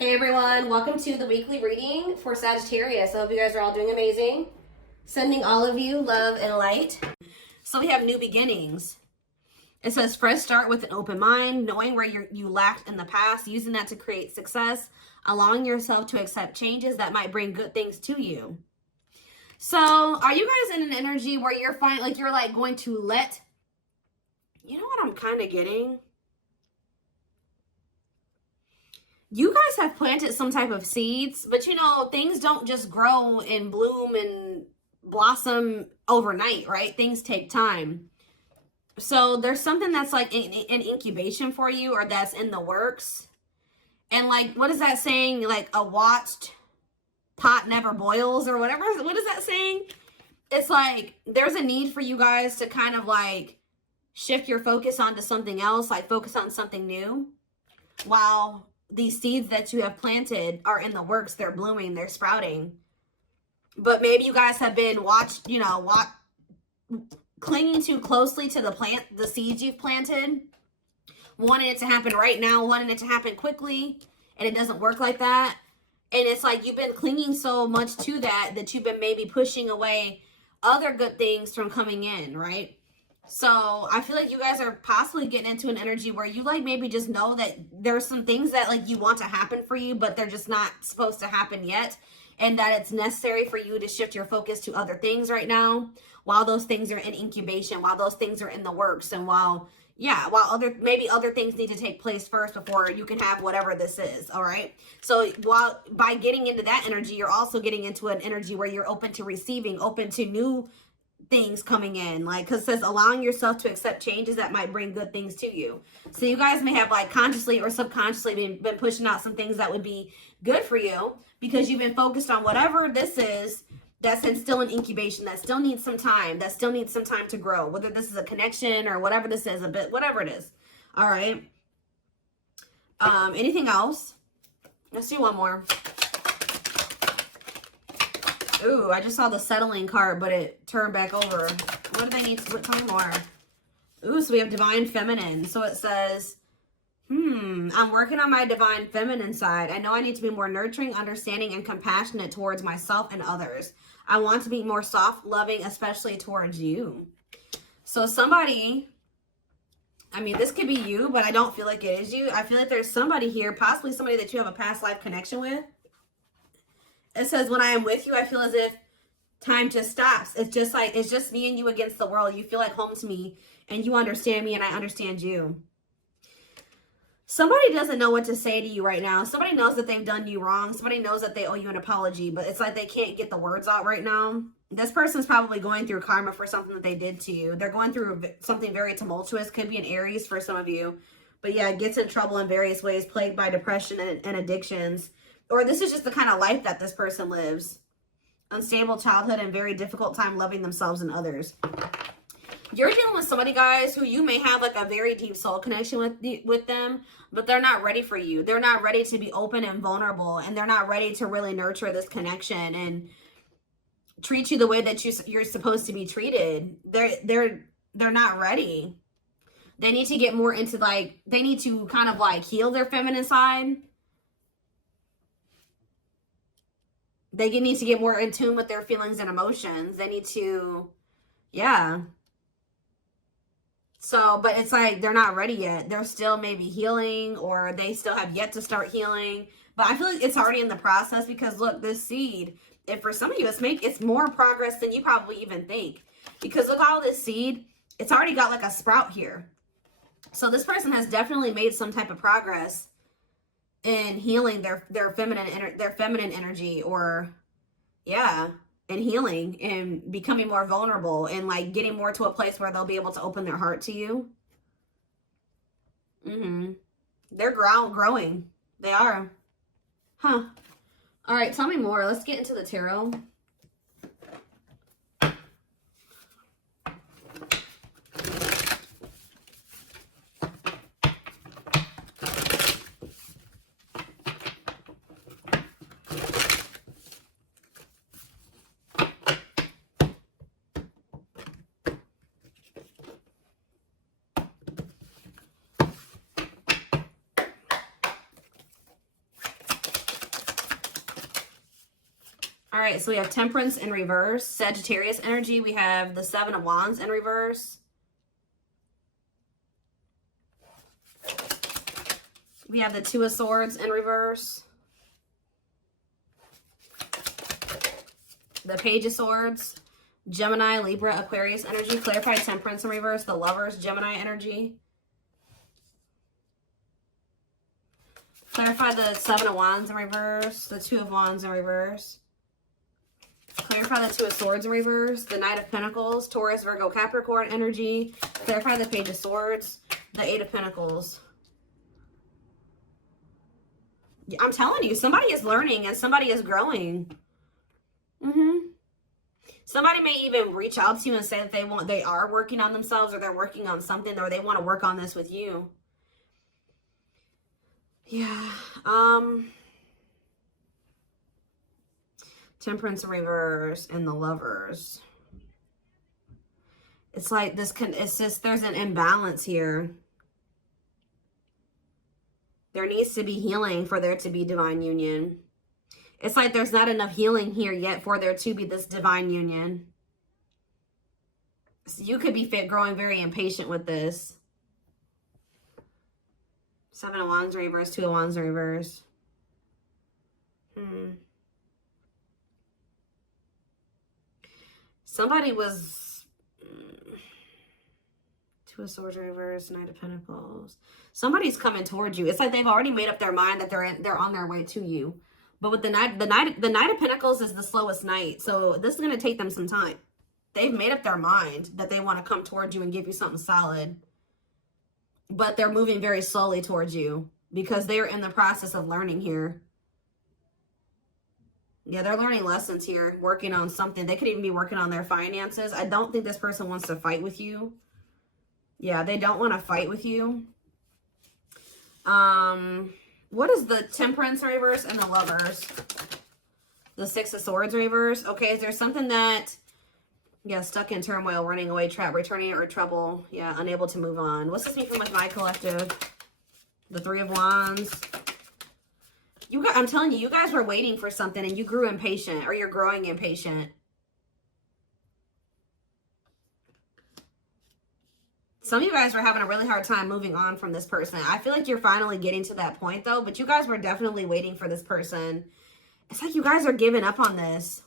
Hey everyone, welcome to the weekly reading for Sagittarius. I hope you guys are all doing amazing. Sending all of you love and light. So we have new beginnings. It says fresh start with an open mind, knowing where you lacked in the past, using that to create success, allowing yourself to accept changes that might bring good things to you. So are you guys in an energy where you're going to let, you know what I'm kind of getting? You guys have planted some type of seeds, but you know, things don't just grow and bloom and blossom overnight, right? Things take time. So there's something that's like an incubation for you, or that's in the works. And like, what is that saying? Like, a watched pot never boils, or whatever. What is that saying? It's like, there's a need for you guys to kind of like shift your focus onto something else, like focus on something new, while these seeds that you have planted are in the works. They're blooming, they're sprouting. But maybe you guys have been clinging too closely to the seeds you've planted, wanting it to happen right now, wanting it to happen quickly, and it doesn't work like that. And it's like you've been clinging so much to that you've been maybe pushing away other good things from coming in, right? So I feel like you guys are possibly getting into an energy where you like maybe just know that there's some things that like you want to happen for you, but they're just not supposed to happen yet. And that it's necessary for you to shift your focus to other things right now, while those things are in incubation, while those things are in the works, and while maybe other things need to take place first before you can have whatever this is. All right. So by getting into that energy, you're also getting into an energy where you're open to receiving, open to new things coming in, like, because it says allowing yourself to accept changes that might bring good things to you. So you guys may have like consciously or subconsciously been pushing out some things that would be good for you, because you've been focused on whatever this is that's still in incubation, that still needs some time, to grow, whether this is a connection or whatever this is, whatever it is. All right. Anything else? Let's do one more. Ooh, I just saw the settling card, but it turned back over. What do they need to tell me more? Ooh, so we have divine feminine. So it says, I'm working on my divine feminine side. I know I need to be more nurturing, understanding, and compassionate towards myself and others. I want to be more soft, loving, especially towards you. So somebody, I mean, this could be you, but I don't feel like it is you. I feel like there's somebody here, possibly somebody that you have a past life connection with. It says, when I am with you, I feel as if time just stops. It's just me and you against the world. You feel like home to me, and you understand me, and I understand you. Somebody doesn't know what to say to you right now. Somebody knows that they've done you wrong. Somebody knows that they owe you an apology, but it's like they can't get the words out right now. This person's probably going through karma for something that they did to you. They're going through something very tumultuous. Could be an Aries for some of you. But yeah, gets in trouble in various ways, plagued by depression and addictions. Or this is just the kind of life that this person lives. Unstable childhood and very difficult time loving themselves and others. You're dealing with somebody, guys, who you may have like a very deep soul connection with them, but they're not ready for you. They're not ready to be open and vulnerable, and they're not ready to really nurture this connection and treat you the way that you're supposed to be treated. They're not ready. They need to get more into they need to kind of like heal their feminine side. They need to get more in tune with their feelings and emotions. They need to, yeah. So, but it's like they're not ready yet. They're still maybe healing, or they still have yet to start healing. But I feel like it's already in the process, because look, this seed, and for some of you, it's more progress than you probably even think. Because look, all this seed, it's already got like a sprout here. So this person has definitely made some type of progress in healing their feminine energy, or yeah, and healing and becoming more vulnerable, and like getting more to a place where they'll be able to open their heart to you. They're growing. They are. Huh. All right, tell me more. Let's get into the tarot. right, so we have Temperance in reverse. Sagittarius energy. We have the Seven of Wands in reverse. We have the Two of Swords in reverse. The Page of Swords. Gemini, Libra, Aquarius energy. Clarify Temperance in reverse. The Lovers, Gemini energy. Clarify the Seven of Wands in reverse. The Two of Wands in reverse. Clarify the Two of Swords in reverse. The Knight of Pentacles. Taurus, Virgo, Capricorn energy. Clarify the Page of Swords. The Eight of Pentacles. I'm telling you, somebody is learning and somebody is growing. Somebody may even reach out to you and say that they are working on themselves, or they're working on something, or they want to work on this with you. Yeah. Temperance in reverse and the Lovers. It's like this it's just, there's an imbalance here. There needs to be healing for there to be divine union. It's like there's not enough healing here yet for there to be this divine union. So you could be growing very impatient with this. Seven of Wands in reverse, Two of Wands in reverse. Somebody was... Two of Swords in reverse, Knight of Pentacles. Somebody's coming towards you. It's like they've already made up their mind that they're on their way to you. But with the Knight of Pentacles is the slowest knight. So this is going to take them some time. They've made up their mind that they want to come towards you and give you something solid. But they're moving very slowly towards you because they're in the process of learning here. Yeah, they're learning lessons here, working on something. They could even be working on their finances. I don't think this person wants to fight with you. Yeah, they don't want to fight with you. What is the Temperance reverse and the Lovers? The Six of Swords reverse. Okay, is there something that, yeah, stuck in turmoil, running away, trap, returning, or trouble? Yeah, unable to move on. What's this mean from my collective? The Three of Wands. You guys, I'm telling you, you guys were waiting for something and you grew impatient, or you're growing impatient. Some of you guys are having a really hard time moving on from this person. I feel like you're finally getting to that point, though. But you guys were definitely waiting for this person. It's like you guys are giving up on this.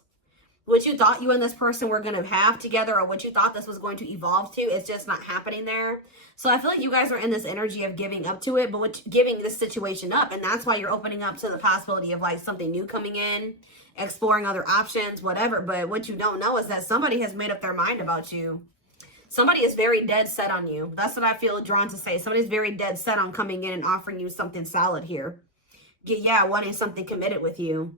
What you thought you and this person were going to have together, or what you thought this was going to evolve to, it's just not happening there. So I feel like you guys are in this energy of giving up to it, but giving this situation up. And that's why you're opening up to the possibility of like something new coming in, exploring other options, whatever. But what you don't know is that somebody has made up their mind about you. Somebody is very dead set on you. That's what I feel drawn to say. Somebody's very dead set on coming in and offering you something solid here. Yeah, wanting something committed with you.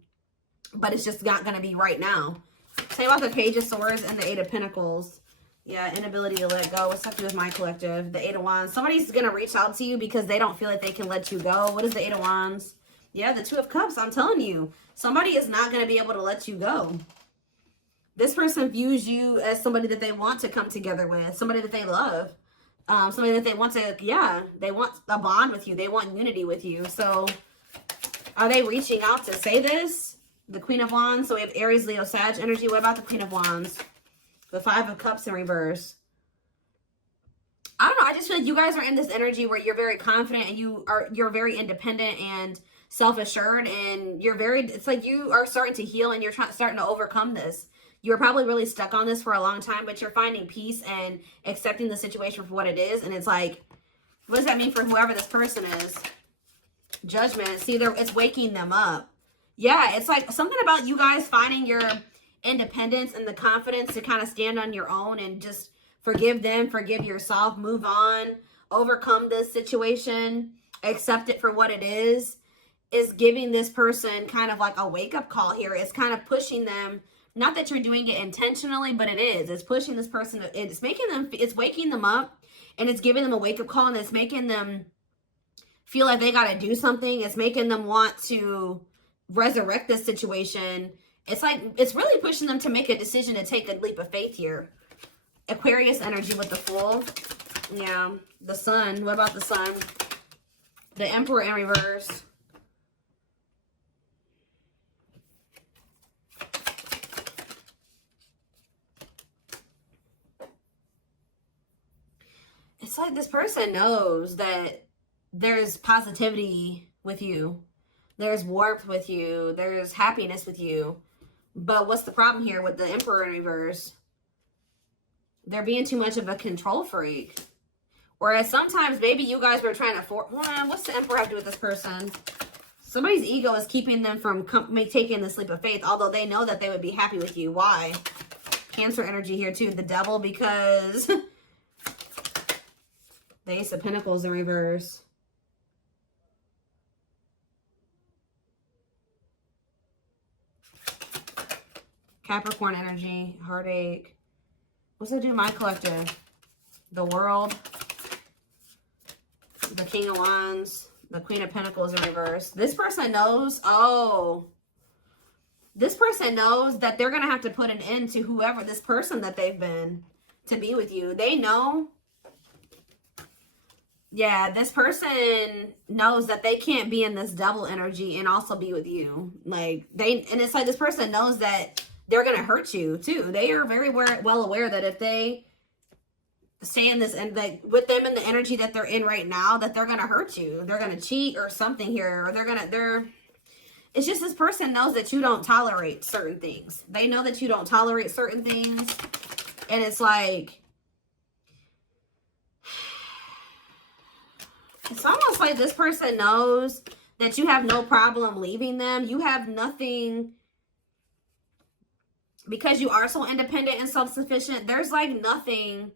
But it's just not going to be right now. Say about the Page of Swords and the Eight of Pentacles. Yeah, inability to let go. What's that to do with my collective? The Eight of Wands. Somebody's going to reach out to you because they don't feel like they can let you go. What is the Eight of Wands? Yeah, the Two of Cups. I'm telling you. Somebody is not going to be able to let you go. This person views you as somebody that they want to come together with, somebody that they love, somebody that they want to, yeah, they want a bond with you. They want unity with you. So are they reaching out to say this? The Queen of Wands. So we have Aries, Leo, Sag energy. What about the Queen of Wands? The Five of Cups in reverse. I don't know. I just feel like you guys are in this energy where you're very confident and you're very independent and self-assured, and it's like you are starting to heal and you're starting to overcome this. You're probably really stuck on this for a long time, but you're finding peace and accepting the situation for what it is. And it's like, what does that mean for whoever this person is? Judgment. See, it's waking them up. Yeah, it's like something about you guys finding your independence and the confidence to kind of stand on your own and just forgive them, forgive yourself, move on, overcome this situation, accept it for what it is giving this person kind of like a wake-up call here. It's kind of pushing them. Not that you're doing it intentionally, but it is. It's pushing this person. It's waking them up, and it's giving them a wake-up call, and it's making them feel like they got to do something. It's making them want to resurrect this situation. It's like, it's really pushing them to make a decision to take a leap of faith here. Aquarius energy with the Fool. Yeah. The Sun. What about the Sun? The Emperor in reverse. it's like this person knows that there's positivity with you. There's warmth with you. There's happiness with you. But what's the problem here with the Emperor in reverse? They're being too much of a control freak. Whereas sometimes maybe you guys were trying to what's the Emperor have to do with this person? Somebody's ego is keeping them from taking the leap of faith, although they know that they would be happy with you. Why? Cancer energy here too. The Devil, because the Ace of Pentacles in reverse. Capricorn energy, heartache. What's that do to my collective? The World, the King of Wands, the Queen of Pentacles in reverse. This person knows, this person knows that they're going to have to put an end to whoever this person that they've been to be with you. They know. Yeah, this person knows that they can't be in this Devil energy and also be with you. Like, and it's like this person knows that they're going to hurt you too. They are very well aware that if they stay in this, and like with them in the energy that they're in right now, that they're going to hurt you. They're going to cheat or something here, or it's just this person knows that you don't tolerate certain things. They know that you don't tolerate certain things. And it's like, it's almost like this person knows that you have no problem leaving them. You have nothing, because you are so independent and self-sufficient. There's like nothing.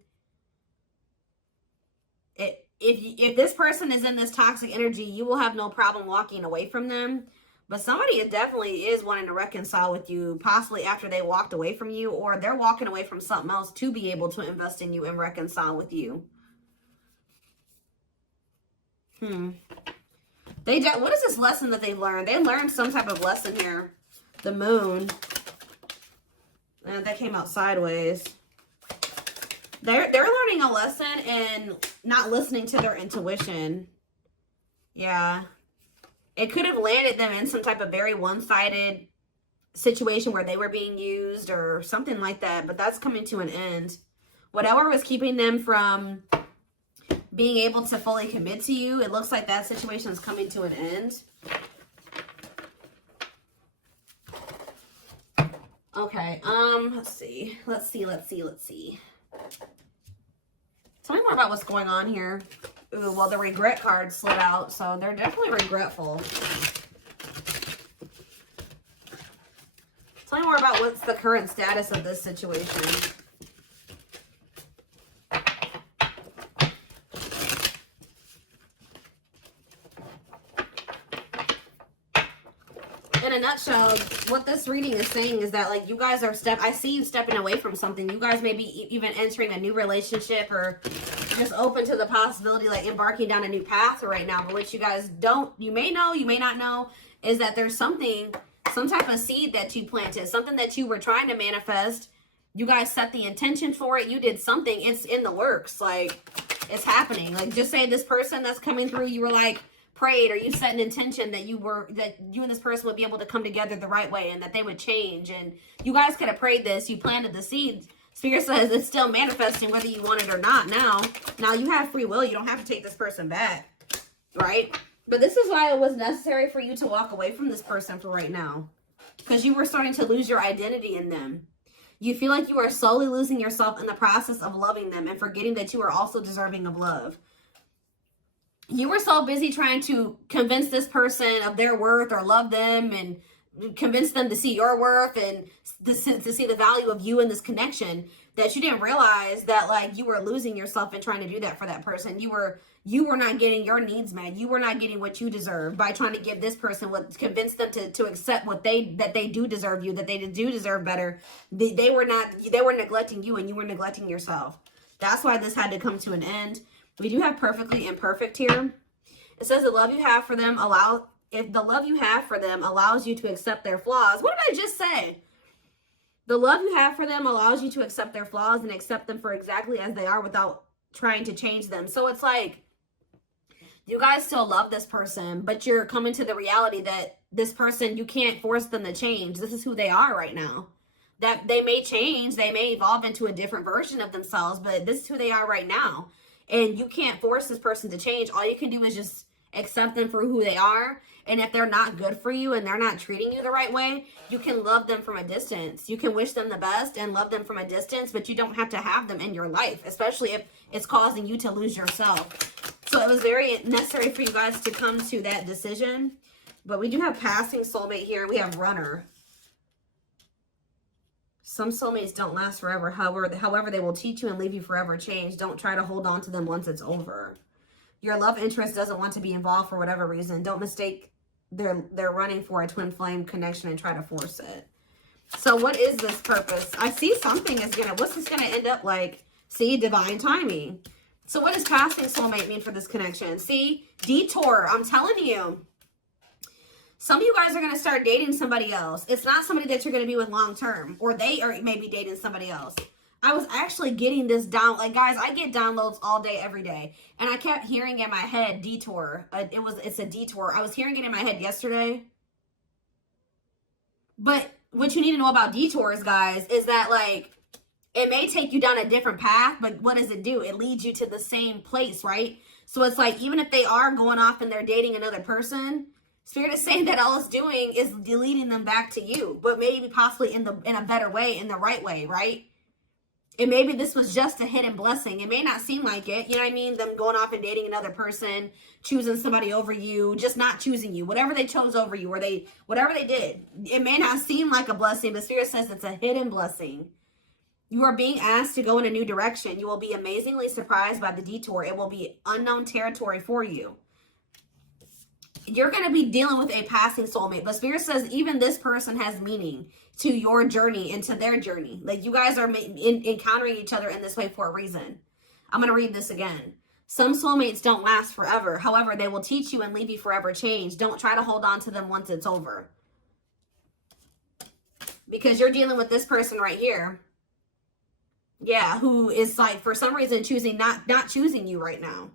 If this person is in this toxic energy, you will have no problem walking away from them. But somebody definitely is wanting to reconcile with you, possibly after they walked away from you, or they're walking away from something else to be able to invest in you and reconcile with you. What is this lesson that they learned? They learned some type of lesson here. The Moon. And that came out sideways. They're learning a lesson in not listening to their intuition. Yeah. It could have landed them in some type of very one-sided situation where they were being used or something like that. But that's coming to an end. Whatever was keeping them from being able to fully commit to you, it looks like that situation is coming to an end. Okay, let's see. Tell me more about what's going on here. Ooh, well, the regret card slid out, so they're definitely regretful. Tell me more about what's the current status of this situation. In a nutshell, what this reading is saying is that, like, you guys are I see you stepping away from something. You guys may be even entering a new relationship or just open to the possibility, like, embarking down a new path right now. But what you guys you may know, you may not know, is that there's some type of seed that you planted, something that you were trying to manifest. You guys set the intention for it. You did something. It's in the works. Like, it's happening. Like, just say this person that's coming through, you were like, prayed, or you set an intention that you and this person would be able to come together the right way and that they would change, and you guys could have prayed this. You planted the seeds. Spirit says it's still manifesting whether you want it or not. Now you have free will. You don't have to take this person back, right? But this is why it was necessary for you to walk away from this person for right now, because you were starting to lose your identity in them. You feel like you are slowly losing yourself in the process of loving them and forgetting that you are also deserving of love. You were so busy trying to convince this person of their worth or love them and convince them to see your worth and to see the value of you in this connection that you didn't realize that, like, you were losing yourself in trying to do that for that person. You were not getting your needs met. You were not getting what you deserve by trying to give this person convince them to accept that they do deserve you, that they do deserve better. They were neglecting you, and you were neglecting yourself. That's why this had to come to an end. We do have perfectly imperfect here. It says the love you have for them if the love you have for them allows you to accept their flaws. What did I just say? The love you have for them allows you to accept their flaws and accept them for exactly as they are without trying to change them. So it's like, you guys still love this person, but you're coming to the reality that this person, you can't force them to change. This is who they are right now. That they may change, they may evolve into a different version of themselves, but this is who they are right now. And you can't force this person to change. All you can do is just accept them for who they are. And if they're not good for you and they're not treating you the right way, you can love them from a distance. You can wish them the best and love them from a distance, but you don't have to have them in your life, especially if it's causing you to lose yourself. So it was very necessary for you guys to come to that decision. But we do have passing soulmate here. We have runner. Some soulmates don't last forever. However, they will teach you and leave you forever changed. Don't try to hold on to them once it's over. Your love interest doesn't want to be involved for whatever reason. Don't mistake they're running for a twin flame connection and try to force it. So what is this purpose? I see something is gonna, what's this gonna end up like? See, divine timing. So what does passing soulmate mean for this connection? See, detour. I'm telling you. Some of you guys are going to start dating somebody else. It's not somebody that you're going to be with long term. Or they are maybe dating somebody else. I was actually getting this down. Like, guys, I get downloads all day, every day. And I kept hearing in my head, detour. It's a detour. I was hearing it in my head yesterday. But what you need to know about detours, guys, is that, like, it may take you down a different path. But what does it do? It leads you to the same place, right? So it's like, even if they are going off and they're dating another person, Spirit is saying that all it's doing is leading them back to you, but maybe possibly in a better way, in the right way, right? And maybe this was just a hidden blessing. It may not seem like it, you know what I mean? Them going off and dating another person, choosing somebody over you, just not choosing you, whatever they chose over you, or whatever they did. It may not seem like a blessing, but Spirit says it's a hidden blessing. You are being asked to go in a new direction. You will be amazingly surprised by the detour. It will be unknown territory for you. You're going to be dealing with a passing soulmate. But Spirit says even this person has meaning to your journey and to their journey. Like, you guys are encountering each other in this way for a reason. I'm going to read this again. Some soulmates don't last forever. However, they will teach you and leave you forever changed. Don't try to hold on to them once it's over. Because you're dealing with this person right here. Yeah, who is like, for some reason, choosing not choosing you right now.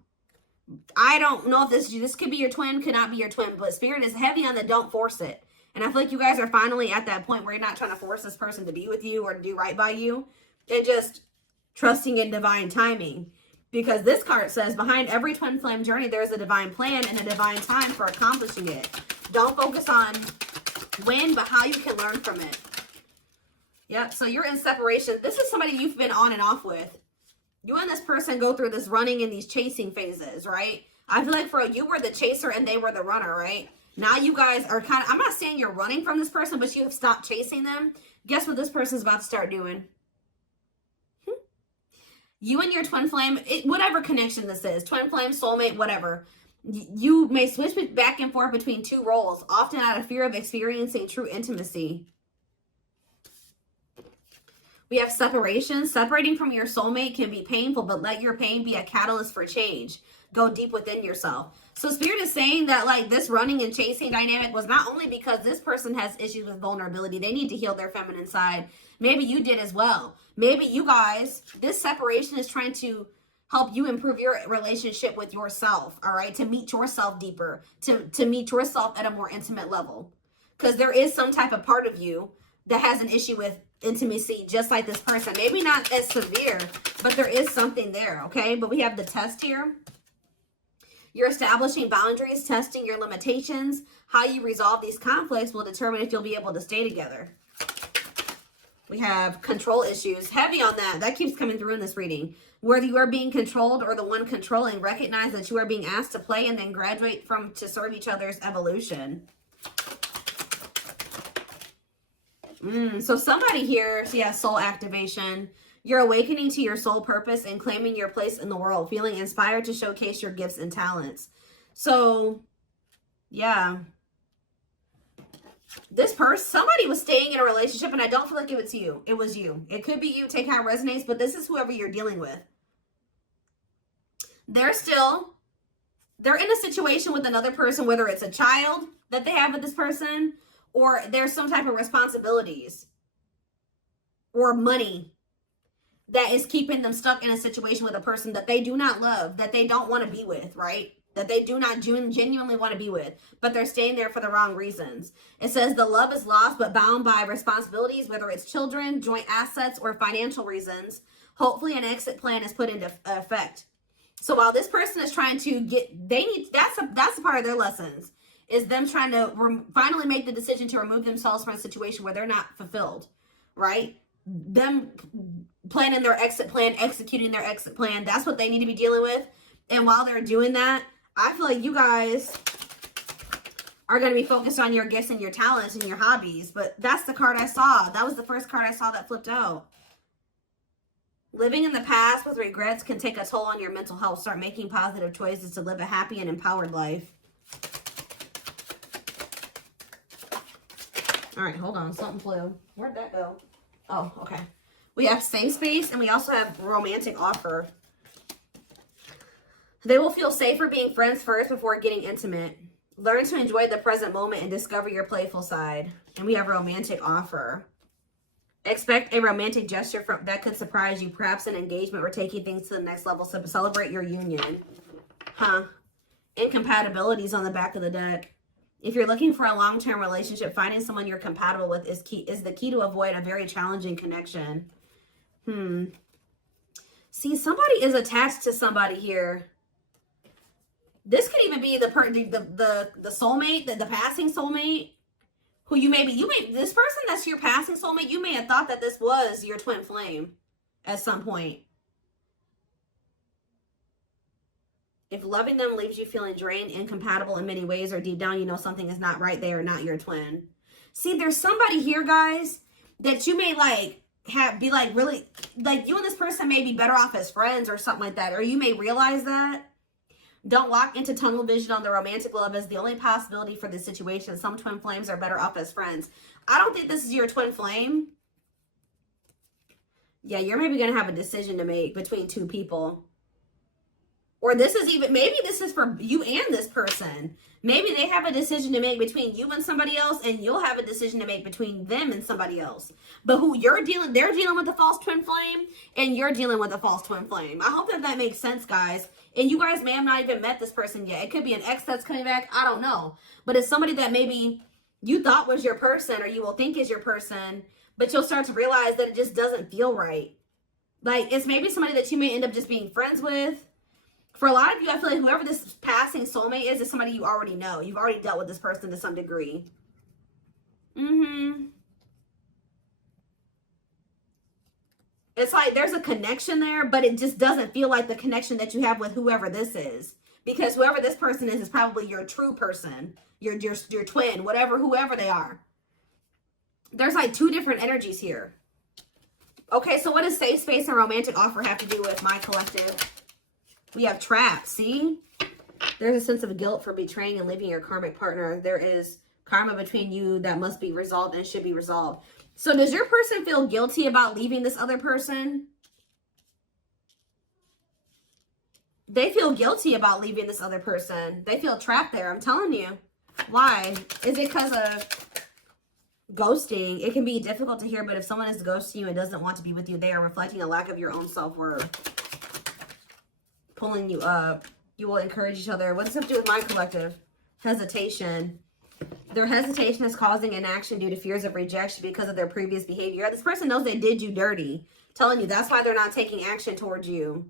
I don't know if this could be your twin, could not be your twin, but Spirit is heavy on the don't force it. And I feel like you guys are finally at that point where you're not trying to force this person to be with you or to do right by you. And just trusting in divine timing. Because this card says, behind every twin flame journey, there's a divine plan and a divine time for accomplishing it. Don't focus on when, but how you can learn from it. Yep, so you're in separation. This is somebody you've been on and off with. You and this person go through this running and these chasing phases, right? I feel like for you were the chaser and they were the runner, right? Now you guys are kind of, I'm not saying you're running from this person, but you have stopped chasing them. Guess what this person's about to start doing? You and your twin flame, whatever connection this is, twin flame, soulmate, whatever. You may switch back and forth between two roles, often out of fear of experiencing true intimacy. We have separation. Separating from your soulmate can be painful, but let your pain be a catalyst for change. Go deep within yourself. So Spirit is saying that, like, this running and chasing dynamic was not only because this person has issues with vulnerability. They need to heal their feminine side. Maybe you did as well. Maybe you guys, this separation is trying to help you improve your relationship with yourself, all right? To meet yourself deeper, to meet yourself at a more intimate level. Because there is some type of part of you that has an issue with intimacy, just like this person. Maybe not as severe, but there is something there, okay? But we have the test here. You're establishing boundaries, testing your limitations. How you resolve these conflicts will determine if you'll be able to stay together. We have control issues. Heavy on that. That keeps coming through in this reading. Whether you are being controlled or the one controlling, recognize that you are being asked to play and then graduate to serve each other's evolution. So somebody here, so yeah, soul activation. You're awakening to your soul purpose and claiming your place in the world, feeling inspired to showcase your gifts and talents. So, yeah. This person, somebody was staying in a relationship, and I don't feel like it was you. It was you. It could be you. Take how it resonates, but this is whoever you're dealing with. They're in a situation with another person, whether it's a child that they have with this person, or there's some type of responsibilities or money that is keeping them stuck in a situation with a person that they do not love, that they don't want to be with, right? That they do not genuinely want to be with, but they're staying there for the wrong reasons. It says the love is lost but bound by responsibilities, whether it's children, joint assets, or financial reasons. Hopefully an exit plan is put into effect. So while this person is trying to get, that's a part of their lessons, is them trying to finally make the decision to remove themselves from a situation where they're not fulfilled, right? Them planning their exit plan, executing their exit plan. That's what they need to be dealing with. And while they're doing that, I feel like you guys are going to be focused on your gifts and your talents and your hobbies. But that's the card I saw. That was the first card I saw that flipped out. Living in the past with regrets can take a toll on your mental health. Start making positive choices to live a happy and empowered life. All right, hold on. Something flew. Where'd that go? Oh, okay. We have safe space, and we also have romantic offer. They will feel safer being friends first before getting intimate. Learn to enjoy the present moment and discover your playful side. And we have romantic offer. Expect a romantic gesture that could surprise you, perhaps an engagement or taking things to the next level. So celebrate your union. Incompatibilities on the back of the deck. If you're looking for a long-term relationship, finding someone you're compatible with is the key to avoid a very challenging connection. See, somebody is attached to somebody here. This could even be the soulmate, the passing soulmate. Who this person that's your passing soulmate, you may have thought that this was your twin flame at some point. If loving them leaves you feeling drained, incompatible in many ways, or deep down you know something is not right, they are not your twin. See, there's somebody here, guys, that you may really, you and this person may be better off as friends or something like that, or you may realize that. Don't lock into tunnel vision on the romantic love as the only possibility for this situation. Some twin flames are better off as friends. I don't think this is your twin flame. Yeah, you're maybe going to have a decision to make between two people. Or maybe this is for you and this person. Maybe they have a decision to make between you and somebody else, and you'll have a decision to make between them and somebody else. But they're dealing with a false twin flame, and you're dealing with a false twin flame. I hope that makes sense, guys. And you guys may have not even met this person yet. It could be an ex that's coming back. I don't know. But it's somebody that maybe you thought was your person, or you will think is your person, but you'll start to realize that it just doesn't feel right. Like, it's maybe somebody that you may end up just being friends with. For a lot of you, I feel like whoever this passing soulmate is somebody you already know. You've already dealt with this person to some degree. It's like there's a connection there, but it just doesn't feel like the connection that you have with whoever this is. Because whoever this person is probably your true person, your twin, whoever they are. There's like two different energies here. Okay, so what does safe space and romantic offer have to do with my collective? We have trap, see? There's a sense of guilt for betraying and leaving your karmic partner. There is karma between you that must be resolved and should be resolved. So does your person feel guilty about leaving this other person? They feel guilty about leaving this other person. They feel trapped there, I'm telling you. Why? Is it because of ghosting? It can be difficult to hear, but if someone is ghosting you and doesn't want to be with you, they are reflecting a lack of your own self-worth. Pulling you up. You will encourage each other. What does it have to do with my collective? Hesitation. Their hesitation is causing inaction due to fears of rejection because of their previous behavior. This person knows they did you dirty. Telling you that's why they're not taking action towards you.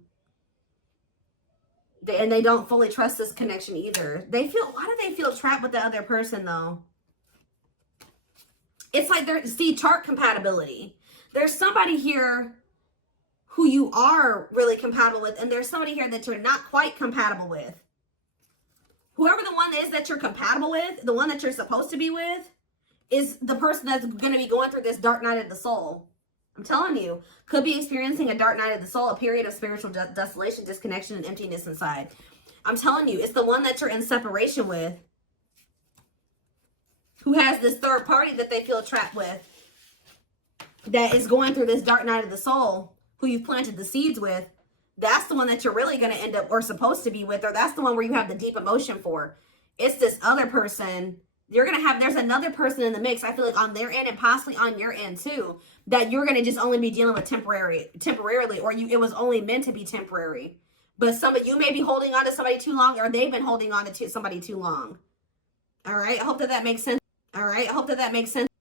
And they don't fully trust this connection either. Why do they feel trapped with the other person though? It's like chart compatibility. There's somebody here who you are really compatible with, and there's somebody here that you're not quite compatible with. Whoever the one is that you're compatible with, the one that you're supposed to be with, is the person that's going to be going through this dark night of the soul. I'm telling you, could be experiencing a dark night of the soul, a period of spiritual desolation, disconnection, and emptiness inside. I'm telling you, it's the one that you're in separation with, who has this third party that they feel trapped with, that is going through this dark night of the soul, who you've planted the seeds with. That's the one that you're really going to end up or supposed to be with, or that's the one where you have the deep emotion for. It's this other person. There's another person in the mix, I feel like, on their end and possibly on your end too, that you're going to just only be dealing with temporarily, or it was only meant to be temporary. But you may be holding on to somebody too long, or they've been holding on to somebody too long. All right. I hope that makes sense.